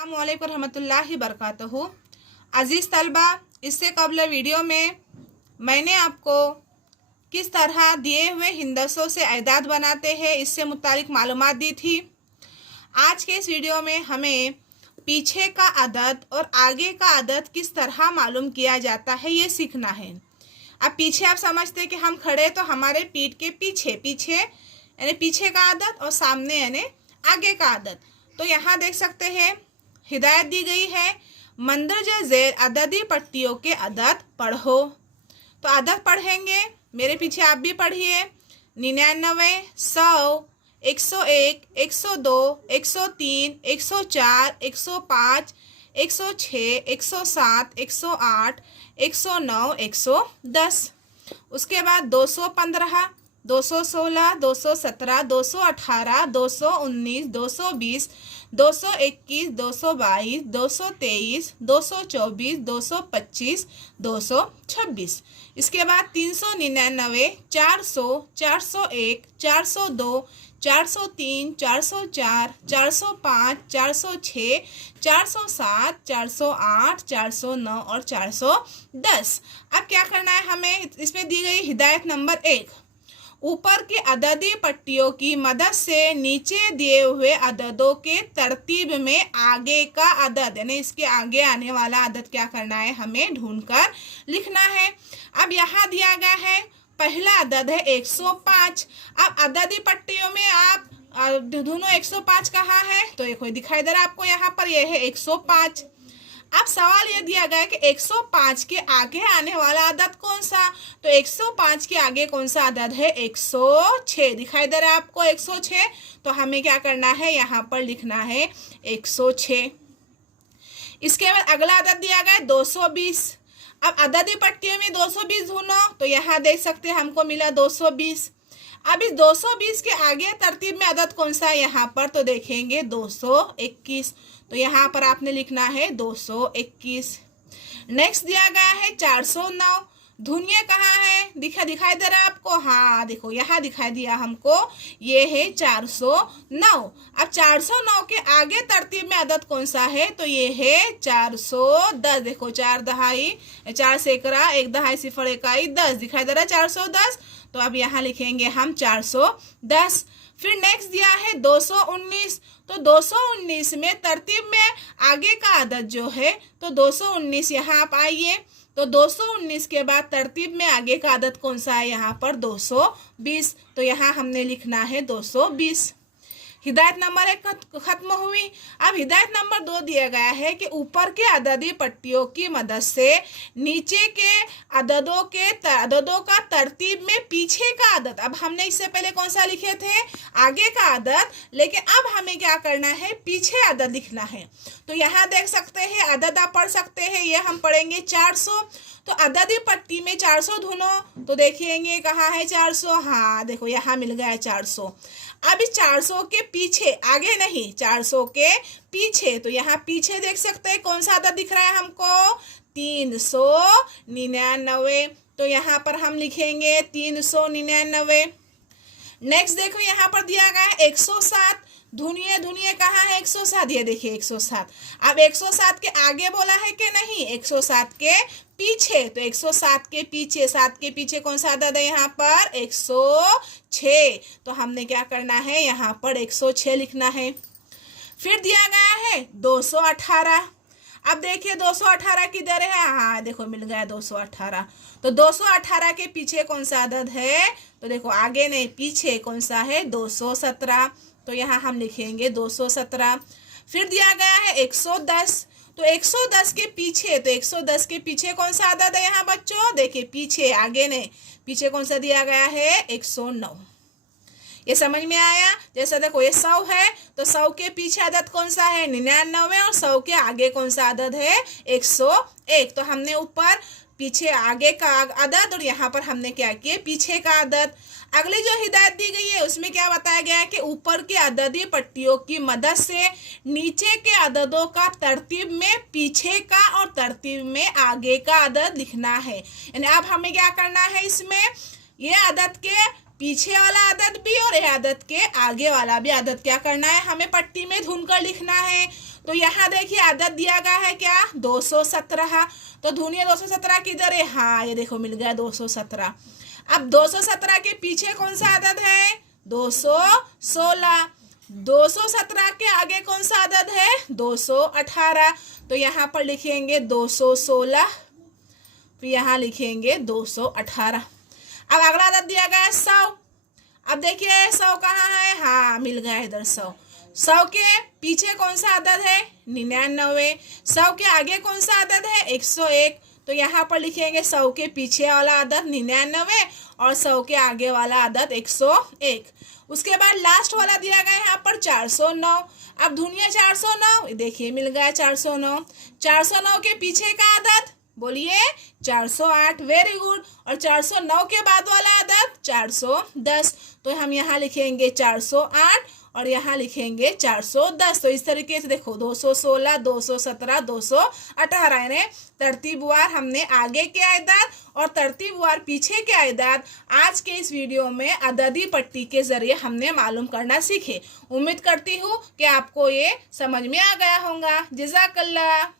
अस्सलामुअलैकुम रहमतुल्लाहि बरकातहू। अज़ीज़ तलबा, इससे कबल वीडियो में मैंने आपको किस तरह दिए हुए हिंदसों से अदाद बनाते हैं इससे मुतालिक मालूमात दी थी। आज के इस वीडियो में हमें पीछे का अदद और आगे का अदद किस तरह मालूम किया जाता है ये सीखना है। अब पीछे आप समझते हैं कि हम खड़े तो हमारे पीठ के पीछे पीछे यानी पीछे का अदद और सामने यानी आगे का अदद। तो यहाँ देख सकते हैं हिदायत दी गई है, मंदरजा ज़ेर अददी पट्टियों के अदद पढ़ो। तो अदद पढ़ेंगे, मेरे पीछे आप भी पढ़िए। 99, 100, 101, 102, 103, 104, 105, 106, 107, 108, 109, 110। उसके बाद 215, 216, 217, 218, 219, 220, 221, 222, 223, 224, 225, 226। इसके बाद 399, 400, 401, 402, 403, 404, 405, 406, 407, 408, 409 और 410। अब क्या करना है हमें, इसमें दी गई हिदायत नंबर 1, ऊपर की अददी पट्टियों की मदद से नीचे दिए हुए अददों के तरतीब में आगे का अदद यानी इसके आगे आने वाला अदद क्या करना है, हमें ढूंढकर लिखना है। अब यहाँ दिया गया है पहला अदद है 105। अब अददी पट्टियों में आप दोनों 105 कहाँ है, तो एक दिखाई दे रहा है आपको यहाँ पर, यह है 105। अब सवाल ये दिया गया है कि 105 के आगे आने वाला अदद कौन सा, तो 105 के आगे कौन सा अदद है, 106 दिखाई दे रहा है आपको 106। तो हमें क्या करना है, यहाँ पर लिखना है 106। इसके बाद अगला अदद दिया गया है 220। अब अददी पट्टियों में 220 ढूंढो, तो यहाँ देख सकते हैं हमको मिला 220। अब इस 220 के आगे तरतीब में अदद कौन सा है यहाँ पर, तो देखेंगे 221। तो यहाँ पर आपने लिखना है 221। नेक्स्ट दिया गया है 409। ढूंढिए कहाँ है, दिखाई दे रहा है आपको, हाँ देखो यहाँ दिखाई दिया हमको, ये है 409। अब 409 के आगे तरतीब में अदद कौन सा है, तो ये है 410। देखो 4 दहाई 4 सैकड़ा 1 दहाई 0 इकाई 10 दिखाई दे रहा है 410। तो अब यहाँ लिखेंगे हम 410। फिर नेक्स्ट दिया है 219। तो 219 में तरतीब में आगे का अदद जो है, तो 219 यहाँ आप आइए। तो 219 के बाद तरतीब में आगे का अदद कौन सा है, यहाँ पर 220। तो यहाँ हमने लिखना है 220। हिदायत नंबर 1 खत्म हुई। अब हिदायत नंबर 2 दिया गया है कि ऊपर के अददी पट्टियों की मदद से नीचे के अददों का तरतीब में पीछे का अदद। अब हमने इससे पहले कौन सा लिखे थे, आगे का अदद, लेकिन अब हमें क्या करना है, पीछे अदद लिखना है। तो यहाँ देख सकते हैं अदद आप पढ़ सकते हैं, ये हम पढ़ेंगे 400। तो अददी पट्टी में 400 ढूंढो, तो देखेंगे कहाँ है 400, हाँ देखो यहाँ मिल गया है 400। अब इस 400 के पीछे, आगे नहीं 400 के पीछे, तो यहाँ पीछे देख सकते हैं कौन सा अदद दिख रहा है हमको, 399। तो यहाँ पर हम लिखेंगे 399। नेक्स्ट देखो यहाँ पर दिया गया है 107। ढूंढिए कहाँ है 107, ये देखिए 107। अब 107 के आगे बोला है कि नहीं, 107 के पीछे। तो 107 के पीछे, 7 के पीछे कौन सा अदद है यहाँ पर, 106। तो हमने क्या करना है, यहाँ पर 106 लिखना है। फिर दिया गया है 218। अब देखिए 218 किधर है, हाँ देखो मिल गया 218। तो 218 के पीछे कौन सा अदद है, तो देखो आगे नहीं पीछे कौन सा है, 217। तो यहाँ हम लिखेंगे 217। फिर दिया गया है 110। तो 110 के पीछे, तो 110 के पीछे कौन सा अदद है यहाँ बच्चों, देखिए पीछे, आगे नहीं, पीछे कौन सा दिया गया है, 109। ये समझ में आया। जैसा देखो ये 100 है, तो 100 के पीछे अदद कौन सा है, 99, और 100 के आगे कौन सा अदद है, 101। तो हमने ऊपर पीछे आगे का अदद और यहाँ पर हमने क्या किया, पीछे का अदद। अगली जो हिदायत दी गई है उसमें क्या बताया गया है कि ऊपर की अददी पट्टियों की मदद से नीचे के अददों का तरतीब में पीछे का और तरतीब में आगे का अदद लिखना है। यानी अब हमें क्या करना है, इसमें ये अदद के पीछे वाला आदत भी और यह आदत के आगे वाला भी आदत क्या करना है, हमें पट्टी में ढूंढकर लिखना है। तो यहाँ देखिए आदत दिया गया है क्या, 217। तो ढूंढिए 217 किधर है, हाँ ये देखो मिल गया 217। अब 217 के पीछे कौन सा आदत है, 216। 217 के आगे कौन सा आदत है, 218। तो यहाँ पर लिखेंगे 216, फिर यहाँ लिखेंगे 218। अब अगला आदत दिया गया है 100। अब देखिए 100 कहाँ है, हाँ मिल गया इधर 100। 100 के पीछे कौन सा आदत है, 99। 100 के आगे कौन सा आदत है, 101। तो यहाँ पर लिखेंगे 100 के पीछे वाला आदत 99 और 100 के आगे वाला आदत 101। उसके बाद लास्ट वाला दिया गया है यहाँ पर 409। अब ढूंढिए 409, देखिए मिल गया 409। 409 के पीछे का आदत बोलिए 408, वेरी गुड। और 409 के बाद वाला आदत 410। तो हम यहाँ लिखेंगे 408 और यहाँ लिखेंगे 410। तो इस तरीके से देखो 216, 217, 218 यानी तरतीबवार हमने आगे के आयदाद और तरतीबवार पीछे के आयदाद आज के इस वीडियो में अददी पट्टी के जरिए हमने मालूम करना सीखे। उम्मीद करती हूँ कि आपको ये समझ में आ गया होगा। जज़ाकल्लाह।